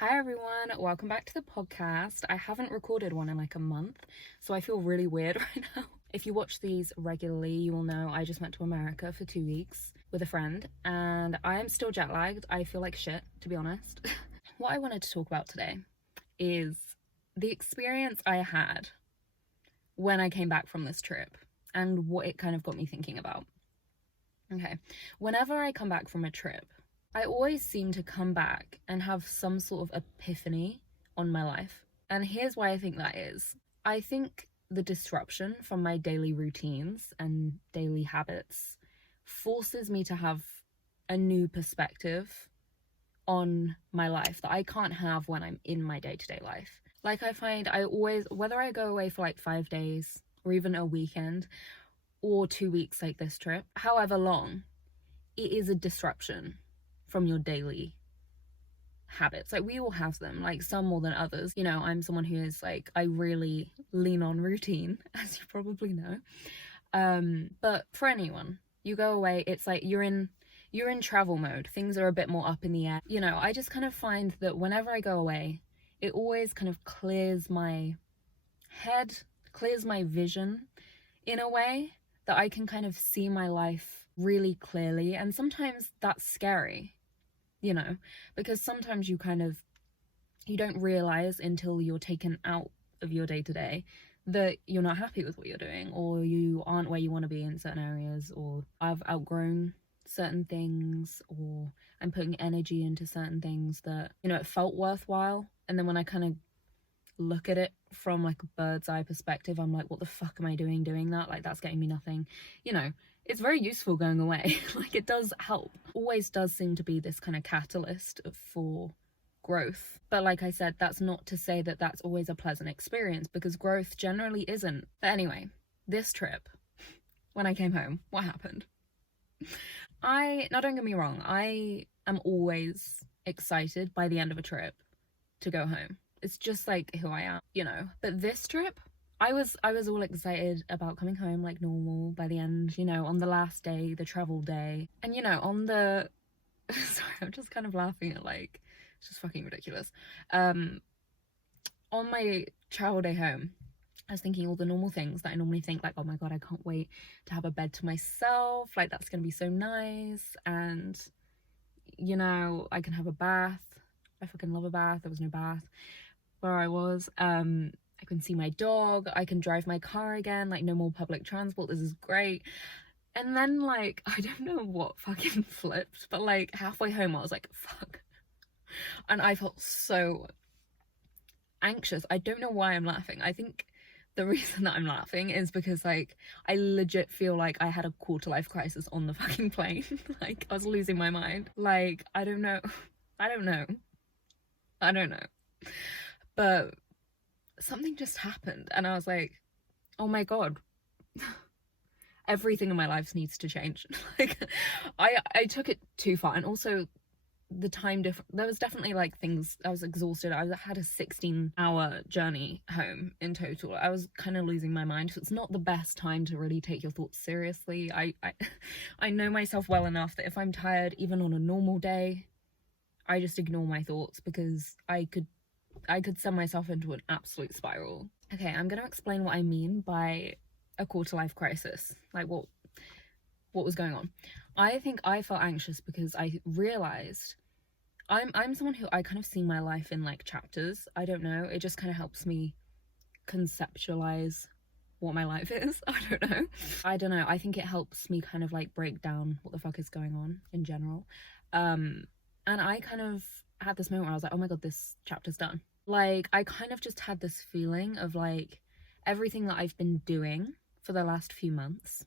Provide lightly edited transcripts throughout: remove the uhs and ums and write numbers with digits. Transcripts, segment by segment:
Hi everyone, welcome back to the podcast. I haven't recorded one in like a month, so I feel really weird right now. If you watch these regularly, you will know I just went to America for 2 weeks with a friend, and I am still jet lagged. I feel like shit, to be honest. What I wanted to talk about today is the experience I had when I came back from this trip and what it kind of got me thinking about. Okay, whenever I come back from a trip, I always seem to come back and have some sort of epiphany on my life. And here's why I think that is. I think the disruption from my daily routines and daily habits forces me to have a new perspective on my life that I can't have when I'm in my day-to-day life. Like, I find I always, whether I go away for like 5 days or even a weekend or 2 weeks like this trip, however long, it is a disruption from your daily habits. Like, we all have them, like some more than others. You know, I'm someone who is like, I really lean on routine, as you probably know. But for anyone, you go away, it's like you're in travel mode. Things are a bit more up in the air. You know, I just kind of find that whenever I go away, it always kind of clears my head, clears my vision in a way that I can kind of see my life really clearly. And sometimes that's scary, you know, because sometimes you don't realize until you're taken out of your day-to-day that you're not happy with what you're doing, or you aren't where you want to be in certain areas, or I've outgrown certain things, or I'm putting energy into certain things that, you know, it felt worthwhile. And then when I kind of look at it from like a bird's eye perspective, I'm like, what the fuck am I doing that? Like, that's getting me nothing. You know, it's very useful going away. Like, it does help. Always does seem to be this kind of catalyst for growth. But like I said, that's not to say that that's always a pleasant experience, because growth generally isn't. But anyway, this trip, when I came home, what happened? Now don't get me wrong, I am always excited by the end of a trip to go home. It's just like who I am, you know. But this trip, I was all excited about coming home like normal by the end, you know, on the last day, the travel day. And you know, on the sorry, I'm just kind of laughing at, like, it's just fucking ridiculous. On my travel day home, I was thinking all the normal things that I normally think, like, oh my god, I can't wait to have a bed to myself, like, that's gonna be so nice. And you know, I can have a bath. I fucking love a bath. There was no bath where I was. I can see my dog, I can drive my car again, like, no more public transport, this is great. And then, like, I don't know what fucking flipped, but like halfway home I was like, fuck. And I felt so anxious. I don't know why I'm laughing. I think the reason that I'm laughing is because, like, I legit feel like I had a quarter-life crisis on the fucking plane. Like, I was losing my mind. Like, I don't know. But something just happened, and I was like, oh my god, everything in my life needs to change. Like, I took it too far. And also the time difference, there was definitely like things, I was exhausted. I had a 16-hour journey home in total. I was kind of losing my mind, so it's not the best time to really take your thoughts seriously. I know myself well enough that if I'm tired, even on a normal day, I just ignore my thoughts, because I could send myself into an absolute spiral. Okay, I'm gonna explain what I mean by a quarter-life crisis. Like, what was going on. I think I felt anxious because I realized I'm someone who, I kind of see my life in like chapters. I don't know, it just kind of helps me conceptualize what my life is. I don't know, I think it helps me kind of like break down what the fuck is going on in general. And I kind of had this moment where I was like, oh my god, this chapter's done. Like, I kind of just had this feeling of like everything that I've been doing for the last few months,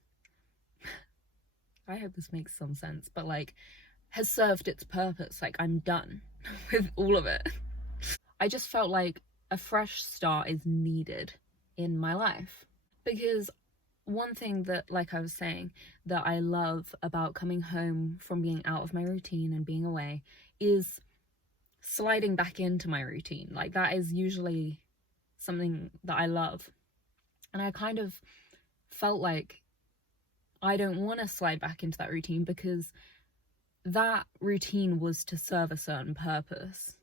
I hope this makes some sense, but like, has served its purpose. Like, I'm done with all of it. I just felt like a fresh start is needed in my life, because one thing that, like I was saying, that I love about coming home from being out of my routine and being away is sliding back into my routine. Like, that is usually something that I love. And I kind of felt like I don't want to slide back into that routine, because that routine was to serve a certain purpose.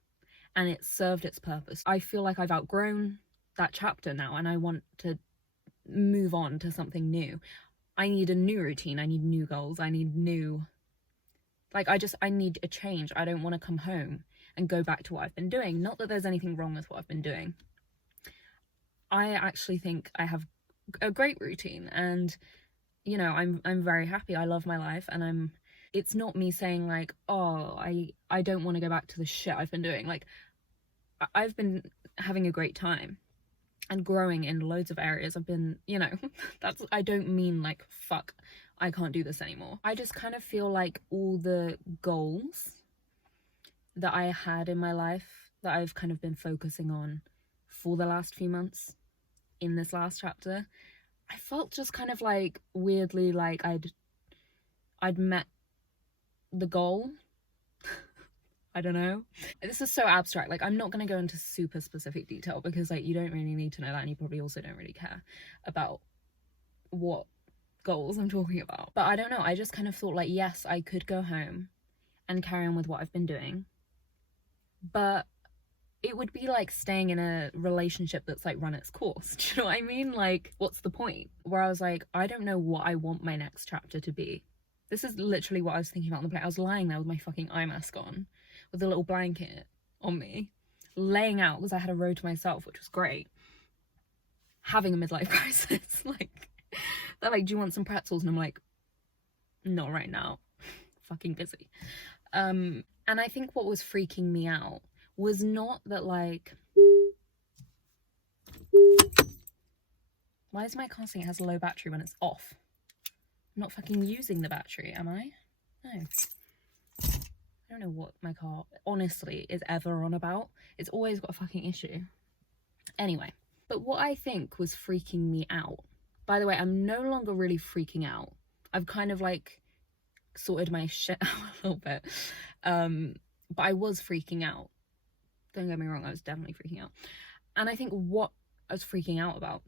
and it served its purpose. I feel like I've outgrown that chapter now, and I want to move on to something new. I need a new routine. I need new goals. I need new, like, I need a change. I don't want to come home and go back to what I've been doing. Not that there's anything wrong with what I've been doing. I actually think I have a great routine, and you know, I'm very happy. I love my life, and it's not me saying like, oh, I don't want to go back to the shit I've been doing. Like, I've been having a great time and growing in loads of areas. I've been, you know, I don't mean like, fuck, I can't do this anymore. I just kind of feel like all the goals that I had in my life that I've kind of been focusing on for the last few months in this last chapter, I felt just kind of like weirdly like I'd met the goal. I don't know. This is so abstract. Like, I'm not going to go into super specific detail because like you don't really need to know that, and you probably also don't really care about what goals I'm talking about. But I don't know. I just kind of thought like, yes, I could go home and carry on with what I've been doing, but it would be like staying in a relationship that's like run its course. Do you know what I mean? Like, what's the point? Where I was like, I don't know what I want my next chapter to be. This is literally what I was thinking about on the plane. I was lying there with my fucking eye mask on, with a little blanket on me, laying out because I had a row to myself, which was great. Having a midlife crisis. Like, they're like, do you want some pretzels? And I'm like, not right now. Fucking busy. And I think what was freaking me out was not that like, why is my car saying it has a low battery when it's off? I'm not fucking using the battery, am I? No. I don't know what my car honestly is ever on about. It's always got a fucking issue. Anyway, but what I think was freaking me out, by the way, I'm no longer really freaking out. I've kind of like sorted my shit out a little bit. But I was freaking out. Don't get me wrong, I was definitely freaking out. And I think what I was freaking out about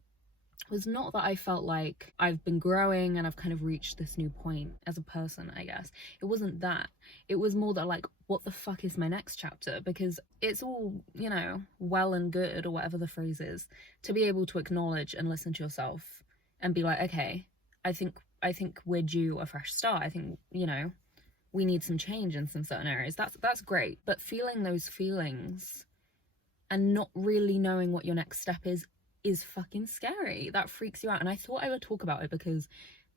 was not that I felt like I've been growing and I've kind of reached this new point as a person, I guess. It wasn't that. It was more that like, what the fuck is my next chapter? Because it's all, you know, well and good, or whatever the phrase is, to be able to acknowledge and listen to yourself and be like, okay, I think we're due a fresh start. I think, you know, we need some change in some certain areas. That's great. But feeling those feelings and not really knowing what your next step is fucking scary. That freaks you out. And I thought I would talk about it because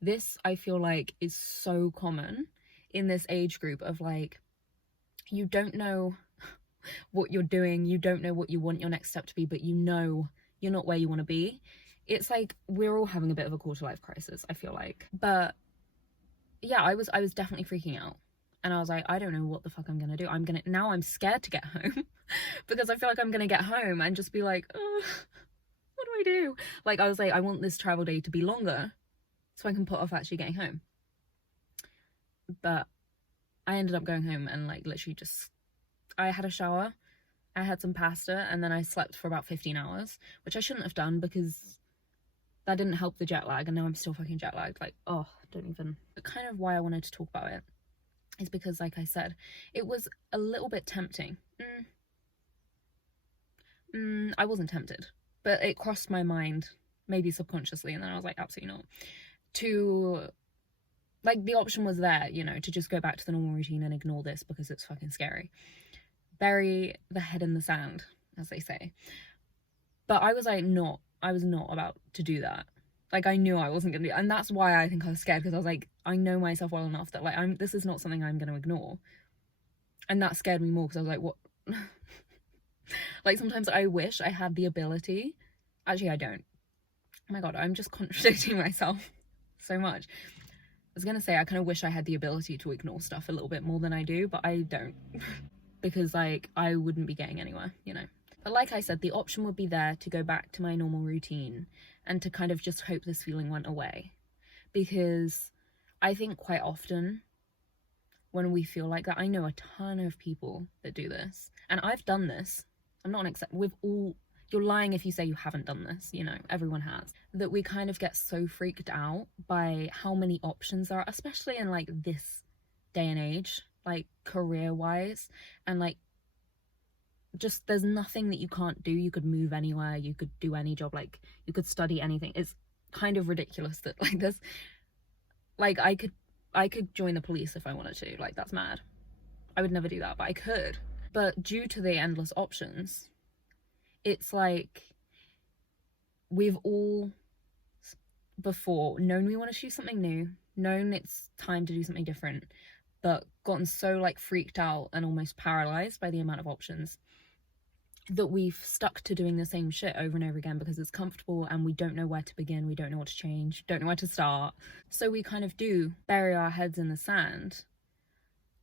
this, I feel like, is so common in this age group of like, you don't know what you're doing, you don't know what you want your next step to be, but you know you're not where you want to be. It's like we're all having a bit of a quarter life crisis, I feel like. But yeah, I was definitely freaking out. And I was like, I don't know what the fuck I'm gonna do. Now I'm scared to get home because I feel like I'm gonna get home and just be like, what do I do? Like, I was like, I want this travel day to be longer so I can put off actually getting home. But I ended up going home and like literally just, I had a shower, I had some pasta, and then I slept for about 15 hours, which I shouldn't have done because that didn't help the jet lag, and now I'm still fucking jet lagged. Like, oh, don't even. But kind of why I wanted to talk about it is because, like I said, it was a little bit tempting. I wasn't tempted, but it crossed my mind, maybe subconsciously, and then I was like, absolutely not. To, like, the option was there, you know, to just go back to the normal routine and ignore this because it's fucking scary. Bury the head in the sand, as they say. But I was like, I was not about to do that. Like, I knew I wasn't gonna do it. And that's why I think I was scared, because I was like, I know myself well enough that like this is not something I'm gonna ignore. And that scared me more because I was like, what? Like, sometimes I wish I had the ability. Actually, I don't. Oh my god, I'm just contradicting myself so much. I was gonna say I kind of wish I had the ability to ignore stuff a little bit more than I do, but I don't. Because like, I wouldn't be getting anywhere, you know. But like I said, the option would be there to go back to my normal routine and to kind of just hope this feeling went away. Because I think quite often when we feel like that, I know a ton of people that do this, and I've done this. I'm not an exception. We've all, you're lying if you say you haven't done this, you know, everyone has. That we kind of get so freaked out by how many options there are, especially in like this day and age, like career wise, and like just, there's nothing that you can't do. You could move anywhere, you could do any job, like you could study anything. It's kind of ridiculous that like there's like I could join the police if I wanted to. Like, that's mad. I would never do that, but I could. But due to the endless options, it's like we've all before known we want to choose something new, known it's time to do something different, but gotten so like freaked out and almost paralyzed by the amount of options that we've stuck to doing the same shit over and over again because it's comfortable and we don't know where to begin, we don't know what to change, don't know where to start. So we kind of do bury our heads in the sand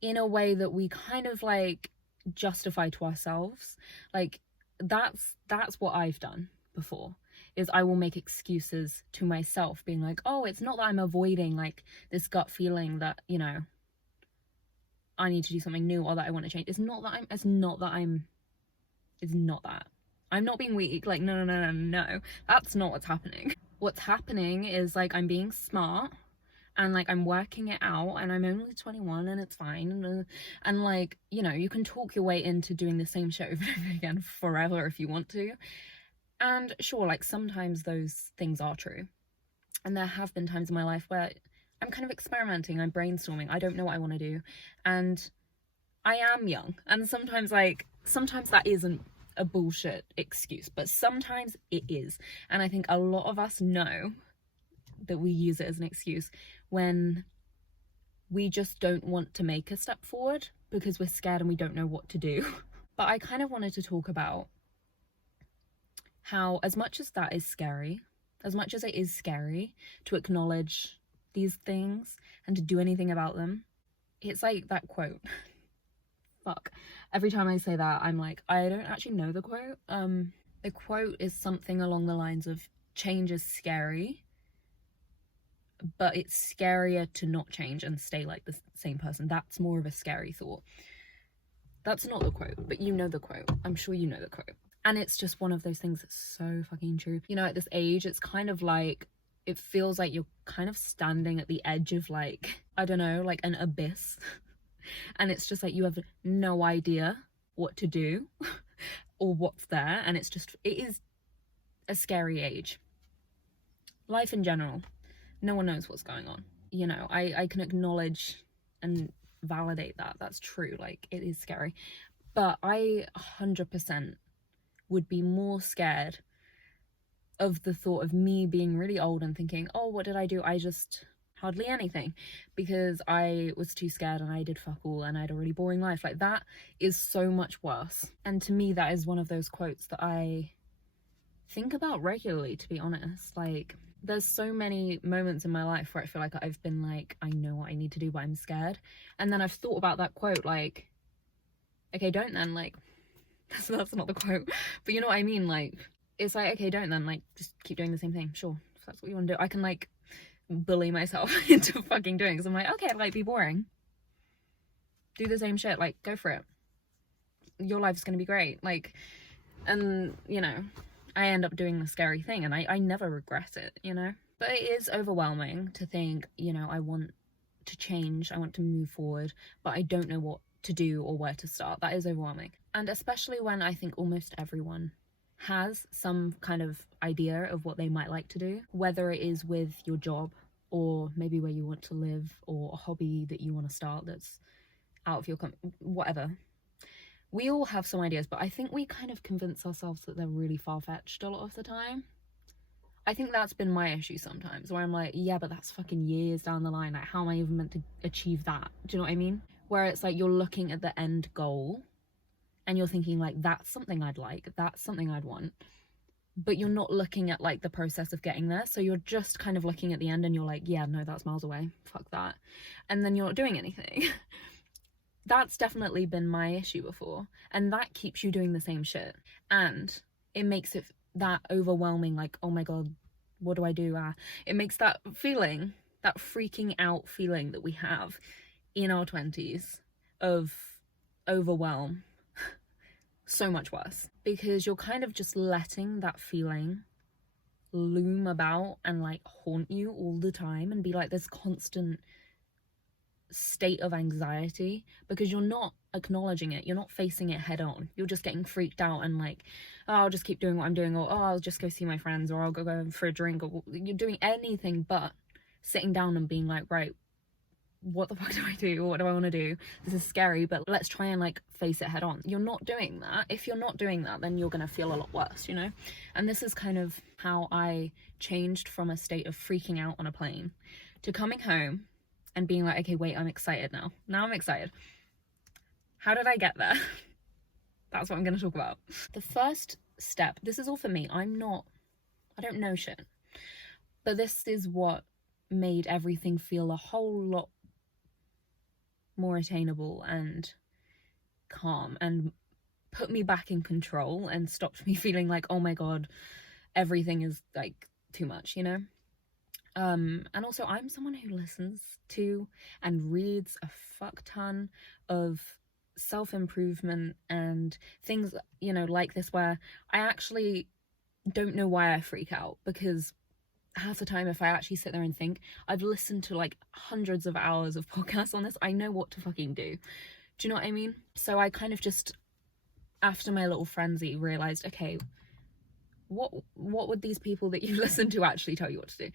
in a way that we kind of like justify to ourselves. Like that's what I've done before, is I will make excuses to myself being like, oh, it's not that I'm avoiding like this gut feeling that, you know, I need to do something new or that I want to change. It's not that I'm not being weak. Like, no. That's not what's happening. What's happening is like I'm being smart and like I'm working it out, and I'm only 21 and it's fine. And like, you know, you can talk your way into doing the same shit over and over again forever if you want to. And sure, like sometimes those things are true. And there have been times in my life where I'm kind of experimenting, I'm brainstorming, I don't know what I want to do. And I am young. And sometimes that isn't a bullshit excuse, but sometimes it is. And I think a lot of us know that we use it as an excuse when we just don't want to make a step forward because we're scared and we don't know what to do. But I kind of wanted to talk about how, as much as that is scary, as much as it is scary to acknowledge these things and to do anything about them, it's like that quote. Fuck. Every time I say that, I'm like, I don't actually know the quote. The quote is something along the lines of, change is scary, but it's scarier to not change and stay like the same person. That's more of a scary thought. That's not the quote, but you know the quote. I'm sure you know the quote. And it's just one of those things that's so fucking true. You know, at this age, it's kind of like, it feels like you're kind of standing at the edge of like, I don't know, like an abyss. And it's just like you have no idea what to do or what's there. And it is a scary age. Life in general, no one knows what's going on. You know, I can acknowledge and validate that. That's true. Like, it is scary. But I 100% would be more scared of the thought of me being really old and thinking, oh, what did I do? I just hardly anything, because I was too scared and I did fuck all and I had a really boring life. Like, that is so much worse. And to me, that is one of those quotes that I think about regularly, to be honest. Like, there's so many moments in my life where I feel like I've been like, I know what I need to do, but I'm scared. And then I've thought about that quote, like, okay, don't then, like, that's not the quote, but you know what I mean? Like, it's like, okay, don't then, like, just keep doing the same thing. Sure, if that's what you want to do. I can, like, bully myself into fucking doing it, because I'm like, okay, like, be boring. Do the same shit, like, go for it. Your life's gonna be great. Like, and, you know, I end up doing the scary thing, and I never regret it, you know? But it is overwhelming to think, you know, I want to change, I want to move forward, but I don't know what to do or where to start. That is overwhelming. And especially when I think almost everyone has some kind of idea of what they might like to do, whether it is with your job or maybe where you want to live or a hobby that you want to start that's out of your whatever. We all have some ideas, but I think we kind of convince ourselves that they're really far-fetched a lot of the time. I think that's been my issue sometimes, where I'm like, yeah, but that's fucking years down the line. Like, how am I even meant to achieve that? Do you know what I mean? Where it's like you're looking at the end goal and you're thinking like, that's something I'd like, that's something I'd want, but you're not looking at like the process of getting there. So you're just kind of looking at the end and you're like, yeah, no, that's miles away, fuck that. And then you're not doing anything. That's definitely been my issue before, and that keeps you doing the same shit, and it makes it that overwhelming, like, oh my god, what do I do? It makes that feeling, that freaking out feeling that we have in our 20s of overwhelm, so much worse, because you're kind of just letting that feeling loom about and like haunt you all the time and be like this constant state of anxiety because you're not acknowledging it, you're not facing it head on, you're just getting freaked out and like, oh, I'll just keep doing what I'm doing, or oh, I'll just go see my friends, or I'll go for a drink, or you're doing anything but sitting down and being like, right, what the fuck do I do? What do I want to do? This is scary, but let's try and like face it head on. You're not doing that. If you're not doing that, then you're going to feel a lot worse, you know? And this is kind of how I changed from a state of freaking out on a plane to coming home and being like, okay, wait, I'm excited now. Now I'm excited. How did I get there? That's what I'm going to talk about. The first step, this is all for me. I don't know shit. But this is what made everything feel a whole lot more attainable and calm and put me back in control and stopped me feeling like, oh my god, everything is like too much, you know? And also I'm someone who listens to and reads a fuck ton of self-improvement and things, you know, like this, where I actually don't know why I freak out, because half the time, if I actually sit there and think, I've listened to like hundreds of hours of podcasts on this, I know what to fucking do. Do you know what I mean? So I kind of just, after my little frenzy, realized, okay, what would these people that you listen to actually tell you what to do?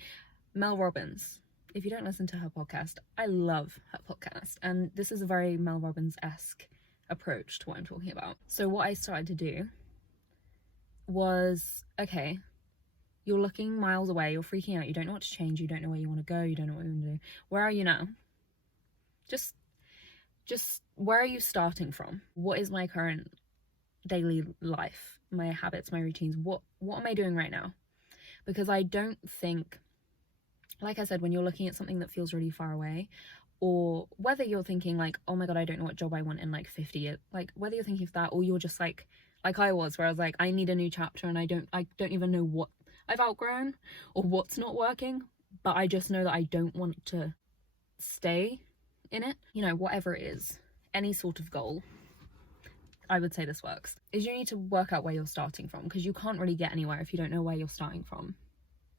Mel Robbins, if you don't listen to her podcast, I love her podcast, and this is a very Mel Robbins-esque approach to what I'm talking about. So what I started to do was, okay, you're looking miles away, you're freaking out, you don't know what to change, you don't know where you want to go, you don't know what you want to do. Where are you now? Just where are you starting from? What is my current daily life, my habits, my routines? What am I doing right now? Because I don't think, like I said, when you're looking at something that feels really far away, or whether you're thinking like, oh my god, I don't know what job I want in like 50 years, like whether you're thinking of that, or you're just like I was, where I was like, I need a new chapter and I don't even know what I've outgrown or what's not working, but I just know that I don't want to stay in it. You know, whatever it is, any sort of goal, I would say this works, is you need to work out where you're starting from, because you can't really get anywhere if you don't know where you're starting from.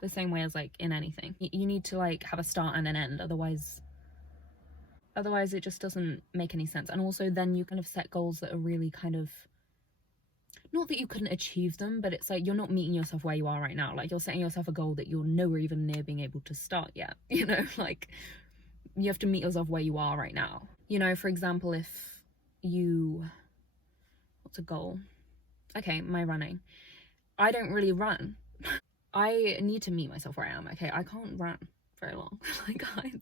The same way as like in anything, you need to like have a start and an end, otherwise it just doesn't make any sense. And also then you kind of set goals that are really kind of, not that you couldn't achieve them, but it's like you're not meeting yourself where you are right now. Like you're setting yourself a goal that you're nowhere even near being able to start yet, you know? Like you have to meet yourself where you are right now. You know, for example, if you, what's a goal? Okay, my running. I don't really run. I need to meet myself where I am, okay? I can't run very long.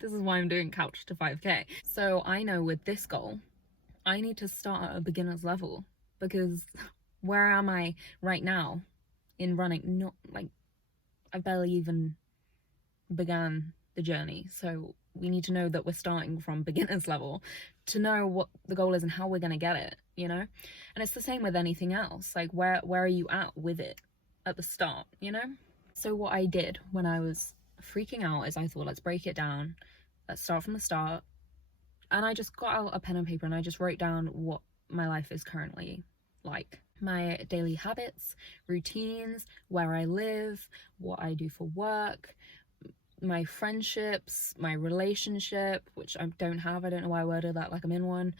This is why I'm doing couch to 5k. So I know with this goal, I need to start at a beginner's level, because where am I right now in running? Not like, I barely even began the journey. So we need to know that we're starting from beginner's level to know what the goal is and how we're going to get it, you know? And it's the same with anything else. Like where are you at with it at the start, you know? So what I did when I was freaking out is I thought, let's break it down. Let's start from the start. And I just got out a pen and paper and I just wrote down what my life is currently like. My daily habits, routines, where I live, what I do for work, my friendships, my relationship, which I don't have. I don't know why I worded that like I'm in one.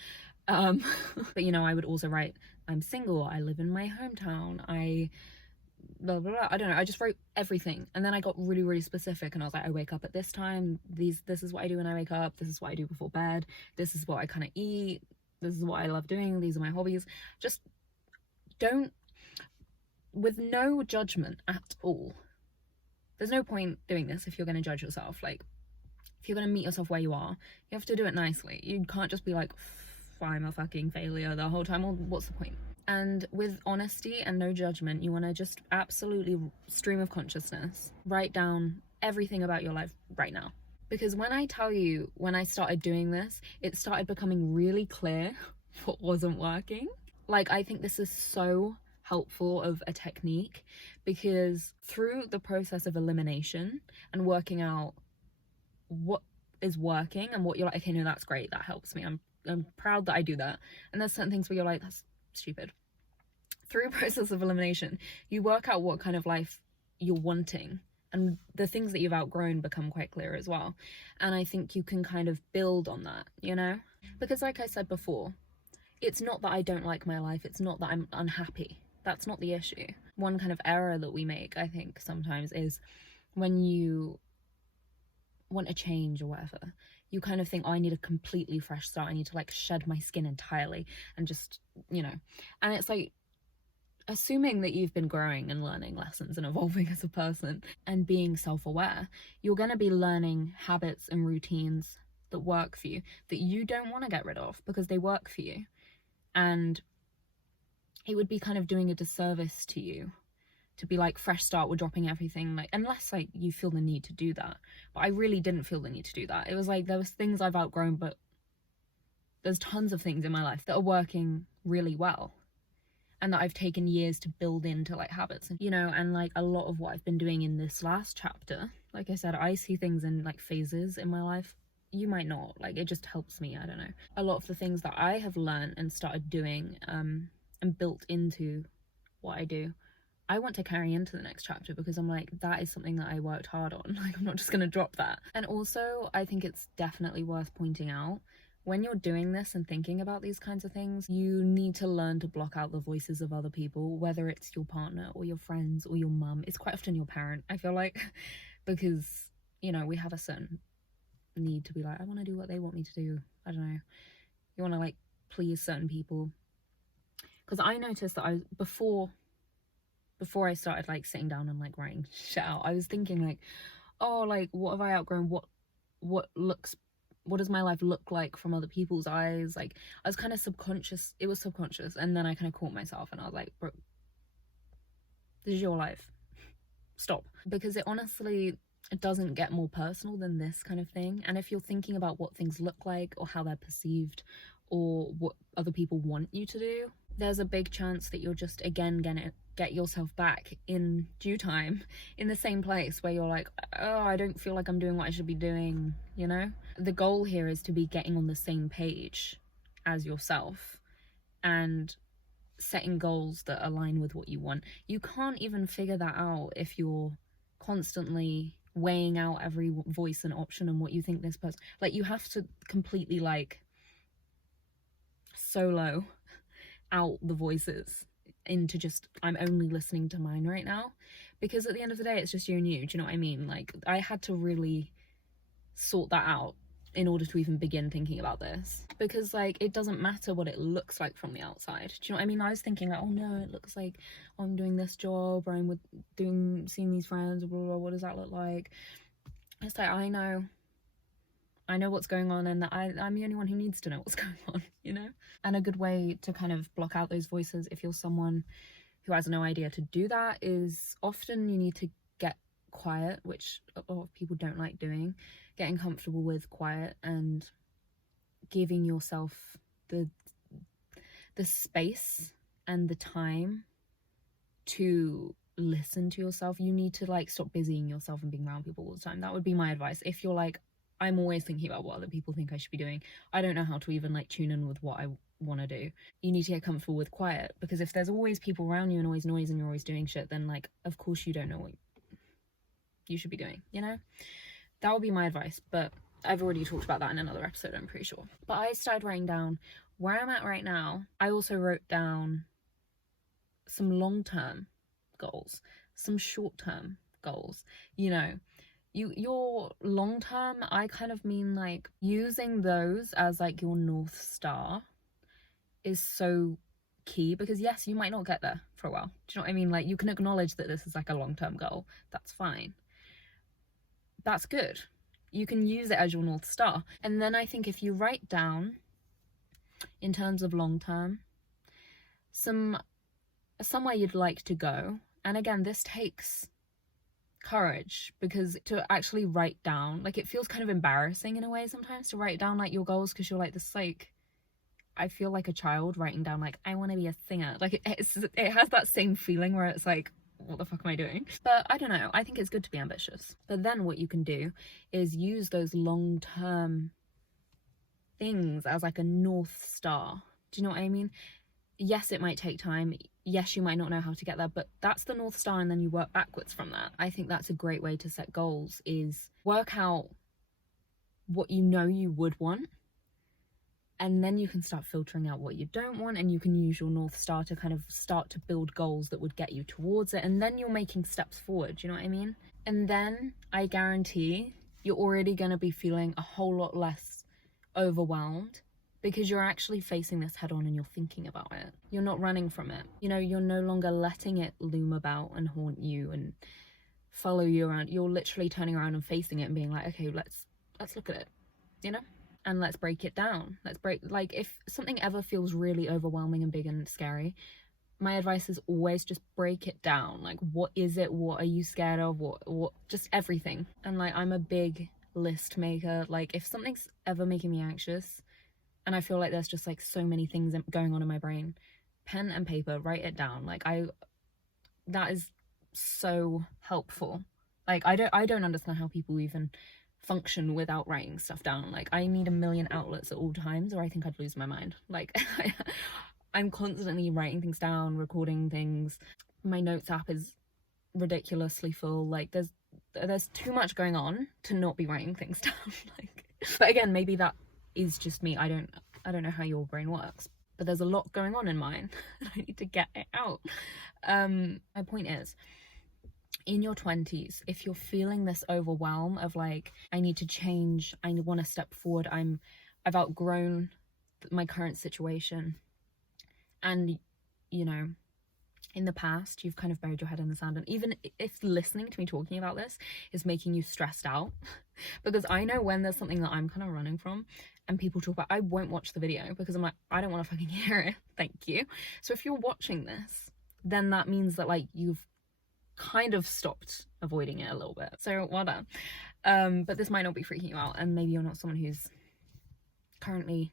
But you know, I would also write, I'm single, I live in my hometown, I blah blah blah. I don't know, I just wrote everything, and then I got really, really specific, and I was like, I wake up at this time, this is what I do when I wake up, this is what I do before bed, this is what I kind of eat, this is what I love doing, these are my hobbies. Just don't, with no judgment at all. There's no point doing this if you're going to judge yourself. Like, if you're going to meet yourself where you are, you have to do it nicely. You can't just be like, I'm a fucking failure the whole time. Well, what's the point? And with honesty and no judgment, you want to just absolutely stream of consciousness, write down everything about your life right now. Because when I tell you, when I started doing this, it started becoming really clear what wasn't working. Like, I think this is so helpful of a technique, because through the process of elimination and working out what is working and what you're like, okay, no, that's great, that helps me, I'm proud that I do that, and there's certain things where you're like, that's stupid. Through a process of elimination, you work out what kind of life you're wanting and the things that you've outgrown become quite clear as well. And I think you can kind of build on that, you know? Because like I said before, it's not that I don't like my life, it's not that I'm unhappy. That's not the issue. One kind of error that we make, I think, sometimes is when you want a change or whatever, you kind of think, oh, I need a completely fresh start, I need to like shed my skin entirely and just, you know. And it's like, assuming that you've been growing and learning lessons and evolving as a person and being self-aware, you're going to be learning habits and routines that work for you, that you don't want to get rid of because they work for you. And it would be kind of doing a disservice to you to be like, fresh start, we're dropping everything, like, unless like you feel the need to do that. But I really didn't feel the need to do that. It was like, there was things I've outgrown, but there's tons of things in my life that are working really well and that I've taken years to build into like habits, you know. And like a lot of what I've been doing in this last chapter, like I said, I see things in like phases in my life. You might not, like, it just helps me, I don't know. A lot of the things that I have learned and started doing and built into what I do, I want to carry into the next chapter, because I'm like, that is something that I worked hard on. Like, I'm not just gonna drop that. And also, I think it's definitely worth pointing out, when you're doing this and thinking about these kinds of things, you need to learn to block out the voices of other people, whether it's your partner or your friends or your mum. It's quite often your parent, I feel like, because, you know, we have a certain need to be like, I want to do what they want me to do. I don't know. You want to like please certain people. Because I noticed that before I started like sitting down and like writing shit out, I was thinking like, oh, like, what have I outgrown? What does my life look like from other people's eyes? Like, I was kind of subconscious. It was subconscious. And then I kind of caught myself and I was like, bro, this is your life. Stop. Because it doesn't get more personal than this kind of thing. And if you're thinking about what things look like or how they're perceived or what other people want you to do, there's a big chance that you're just again gonna get yourself back in due time in the same place where you're like, oh, I don't feel like I'm doing what I should be doing, you know? The goal here is to be getting on the same page as yourself and setting goals that align with what you want. You can't even figure that out if you're constantly weighing out every voice and option and what you think this person, like, you have to completely like solo out the voices into just, I'm only listening to mine right now, because at the end of the day it's just you and you. Do you know what I mean? Like, I had to really sort that out in order to even begin thinking about this, because like, it doesn't matter what it looks like from the outside. Do you know what I mean? I was thinking like, oh no, it looks like I'm doing this job, or I'm seeing these friends, blah, blah, blah, what does that look like? It's like, I know what's going on, and that I'm the only one who needs to know what's going on, you know? And a good way to kind of block out those voices, if you're someone who has no idea to do that, is often you need to get quiet, which a lot of people don't like doing. Getting comfortable with quiet and giving yourself the space and the time to listen to yourself. You need to like stop busying yourself and being around people all the time. That would be my advice. If you're like, I'm always thinking about what other people think I should be doing, I don't know how to even like tune in with what I want to do. You need to get comfortable with quiet, because if there's always people around you and always noise and you're always doing shit, then like, of course you don't know what you should be doing, you know? That would be my advice, but I've already talked about that in another episode, I'm pretty sure. But I started writing down where I'm at right now. I also wrote down some long-term goals, some short-term goals. You know, your long-term, I kind of mean like using those as like your North Star is so key, because yes, you might not get there for a while. Do you know what I mean? Like, you can acknowledge that this is like a long-term goal. That's fine. That's good. You can use it as your North Star. And then I think if you write down, in terms of long term, somewhere you'd like to go. And again, this takes courage, because to actually write down, like, it feels kind of embarrassing in a way sometimes to write down like your goals, because you're like, this, like, I feel like a child writing down like, I want to be a singer. Like, it has that same feeling where it's like, what the fuck am I doing? But I don't know, I think it's good to be ambitious. But then what you can do is use those long-term things as like a North Star. Do you know what I mean? yes, it might take time. Yes, you might not know how to get there, but that's the North Star, and then you work backwards from that. I think that's a great way to set goals, is work out what you know you would want, and then you can start filtering out what you don't want, and you can use your North Star to kind of start to build goals that would get you towards it, and then you're making steps forward. Do you know what I mean? And then I guarantee you're already going to be feeling a whole lot less overwhelmed, because you're actually facing this head on and you're thinking about it. You're not running from it. You know, you're no longer letting it loom about and haunt you and follow you around. You're literally turning around and facing it and being like, okay, let's look at it, you know? And let's break it down. Like, if something ever feels really overwhelming and big and scary, my advice is always just break it down. Like, what is it? What are you scared of? What, just everything. And like, I'm a big list maker. Like, if something's ever making me anxious and I feel like there's just like so many things going on in my brain, pen and paper, write it down. Like, that is so helpful. Like, I don't understand how people even function without writing stuff down. Like, I need a million outlets at all times, or I think I'd lose my mind. Like, I'm constantly writing things down, recording things. My notes app is ridiculously full. Like, there's too much going on to not be writing things down. Like, but again, maybe that is just me. I don't know how your brain works, but there's a lot going on in mine and I need to get it out. My point is, in your 20s, if you're feeling this overwhelm of like, I need to change, I want to step forward, I've outgrown my current situation, and you know, in the past you've kind of buried your head in the sand, and even if listening to me talking about this is making you stressed out, because I know when there's something that I'm kind of running from and people talk about, I won't watch the video because I'm like, I don't want to fucking hear it, thank you. So if you're watching this, then that means that like you've kind of stopped avoiding it a little bit, so well done. But this might not be freaking you out, and maybe you're not someone who's currently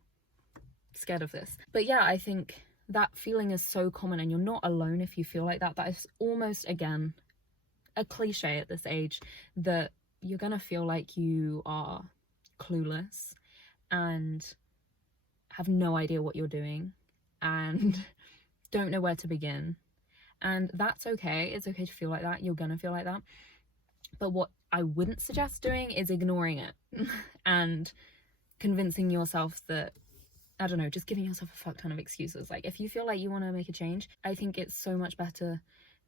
scared of this. But yeah, I think that feeling is so common, and you're not alone if you feel like that. That is almost, again, a cliche at this age, that you're gonna feel like you are clueless and have no idea what you're doing and don't know where to begin. And that's okay. It's okay to feel like that. You're gonna feel like that. But what I wouldn't suggest doing is ignoring it and convincing yourself that, I don't know, just giving yourself a fuck ton of excuses. Like, if you feel like you want to make a change, I think it's so much better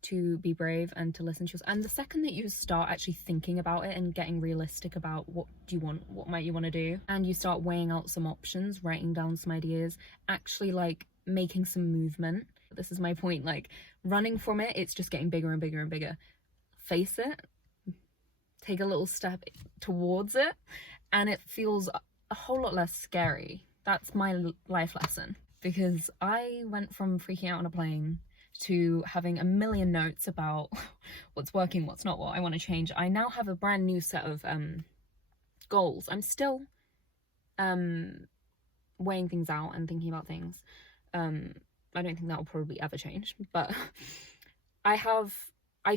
to be brave and to listen to yourself. And the second that you start actually thinking about it and getting realistic about what do you want, what might you want to do, and you start weighing out some options, writing down some ideas, actually like making some movement. This is my point. Like, running from it, it's just getting bigger and bigger and bigger. Face it, take a little step towards it, and it feels a whole lot less scary. That's my life lesson, because I went from freaking out on a plane to having a million notes about what's working, what's not, what I want to change. I now have a brand new set of goals. I'm still weighing things out and thinking about things. I don't think that will probably ever change, but I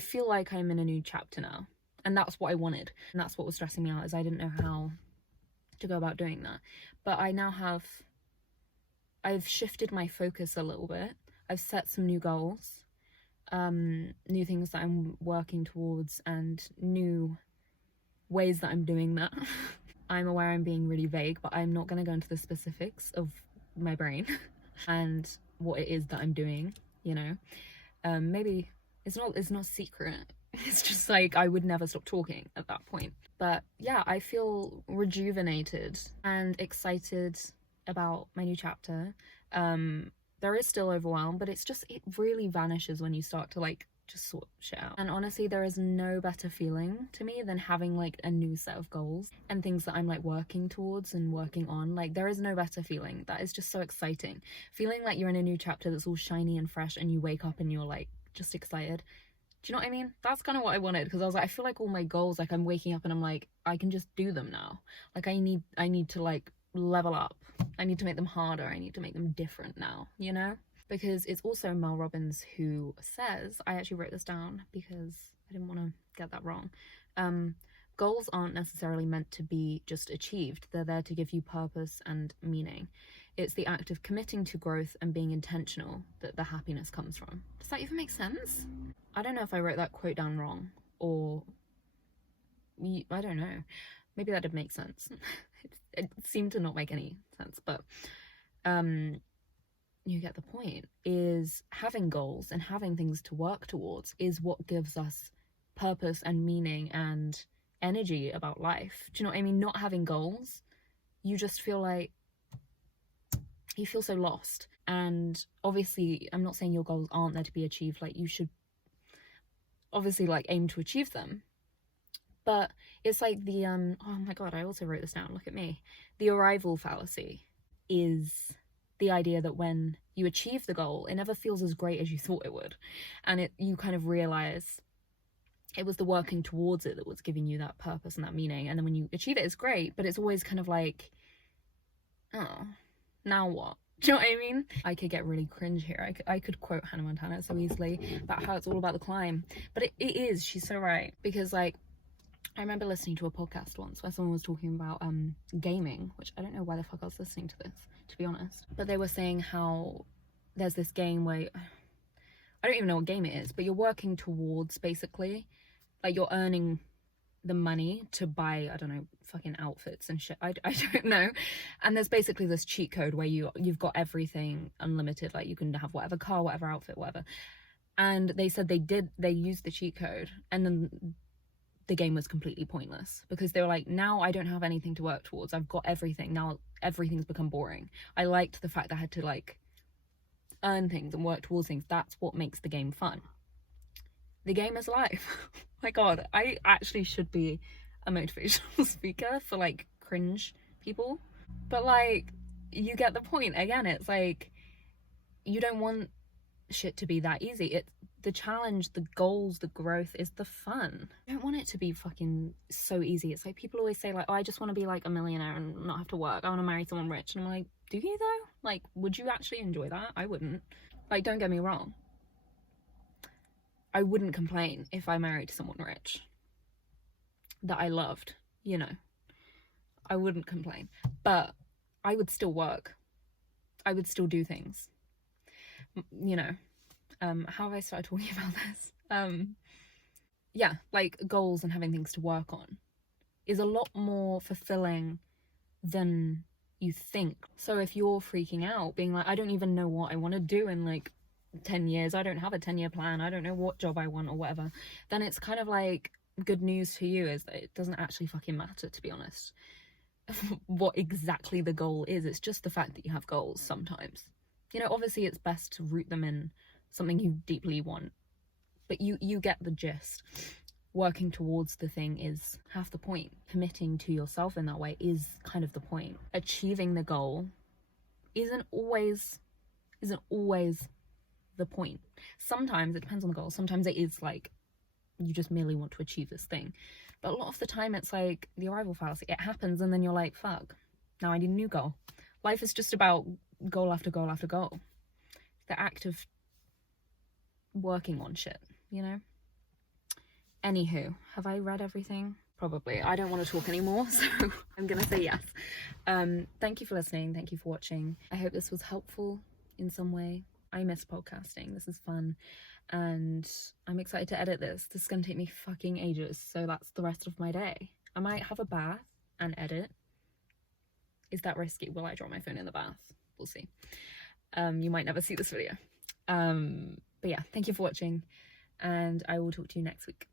feel like I'm in a new chapter now, and that's what I wanted, and that's what was stressing me out, is I didn't know how to go about doing that. But I've shifted my focus a little bit. I've set some new goals, new things that I'm working towards, and new ways that I'm doing that. I'm aware I'm being really vague, but I'm not going to go into the specifics of my brain and what it is that I'm doing, you know. Maybe it's not secret. It's just like I would never stop talking at that point. But yeah, I feel rejuvenated and excited about my new chapter. There is still overwhelm, but it really vanishes when you start to like just sort shit out. And honestly, there is no better feeling to me than having like a new set of goals and things that I'm like working towards and working on. Like, there is no better feeling. That is just so exciting. Feeling like you're in a new chapter that's all shiny and fresh, and you wake up and you're like just excited. Do you know what I mean? That's kind of what I wanted, because I was like, I feel like all my goals, like I'm waking up and I'm like, I can just do them now. Like, I need to like level up. I need to make them harder. I need to make them different now, you know? Because it's also Mel Robbins who says, I actually wrote this down because I didn't want to get that wrong. Goals aren't necessarily meant to be just achieved. They're there to give you purpose and meaning. It's the act of committing to growth and being intentional that the happiness comes from. Does that even make sense? I don't know if I wrote that quote down wrong, or I don't know. Maybe that did make sense. It seemed to not make any sense, but you get the point. Is having goals and having things to work towards is what gives us purpose and meaning and energy about life. Do you know what I mean? Not having goals, you just feel like you feel so lost. And obviously, I'm not saying your goals aren't there to be achieved. Like, you should obviously like aim to achieve them, but it's like the oh my god, I also wrote this down, look at me. The arrival fallacy is the idea that when you achieve the goal, it never feels as great as you thought it would, and you kind of realize it was the working towards it that was giving you that purpose and that meaning. And then when you achieve it, it's great, but it's always kind of like, oh, now what? Do you know what I mean? I could get really cringe here. I could quote Hannah Montana so easily about how it's all about the climb. But it is. She's so right. Because, like, I remember listening to a podcast once where someone was talking about gaming, which I don't know why the fuck I was listening to this, to be honest. But they were saying how there's this game where, I don't even know what game it is, but you're working towards, basically, like, you're earning the money to buy, I don't know, fucking outfits and shit. I don't know. And there's basically this cheat code where you've got everything unlimited, like you can have whatever car, whatever outfit, whatever. And they said they used the cheat code, and then the game was completely pointless because they were like, now I don't have anything to work towards, I've got everything, now everything's become boring. I liked the fact that I had to like earn things and work towards things. That's what makes the game fun. The game is life. My god, I actually should be a motivational speaker for like cringe people, but like, you get the point. Again, it's like, you don't want shit to be that easy. It's the challenge, the goals, the growth is the fun. I don't want it to be fucking so easy. It's like, people always say like, oh, I just want to be like a millionaire and not have to work, I want to marry someone rich. And I'm like, do you though? Like, would you actually enjoy that? I wouldn't. Like, don't get me wrong, I wouldn't complain if I married someone rich that I loved, you know. I wouldn't complain, but I would still work. I would still do things, you know. How have I started talking about this? Yeah, like, goals and having things to work on is a lot more fulfilling than you think. So if you're freaking out, being like, I don't even know what I want to do in like 10 years, I don't have a 10-year plan, I don't know what job I want or whatever, then it's kind of like, good news for you is that it doesn't actually fucking matter, to be honest, what exactly the goal is. It's just the fact that you have goals sometimes. You know, obviously it's best to root them in something you deeply want, but you get the gist. Working towards the thing is half the point. Committing to yourself in that way is kind of the point. Achieving the goal isn't always the point. Sometimes it depends on the goal. Sometimes it is like, you just merely want to achieve this thing, but a lot of the time it's like the arrival fallacy. It happens and then you're like, fuck, now I need a new goal. Life is just about goal after goal after goal. The act of working on shit, you know. Anywho, have I read everything? Probably. I don't want to talk anymore, so I'm gonna say yes. Thank you for listening, thank you for watching. I hope this was helpful in some way. I miss podcasting, this is fun, and I'm excited to edit this. This is gonna take me fucking ages, so that's the rest of my day. I might have a bath and edit. Is that risky? Will I drop my phone in the bath? We'll see. You might never see this video. But yeah, thank you for watching, and I will talk to you next week.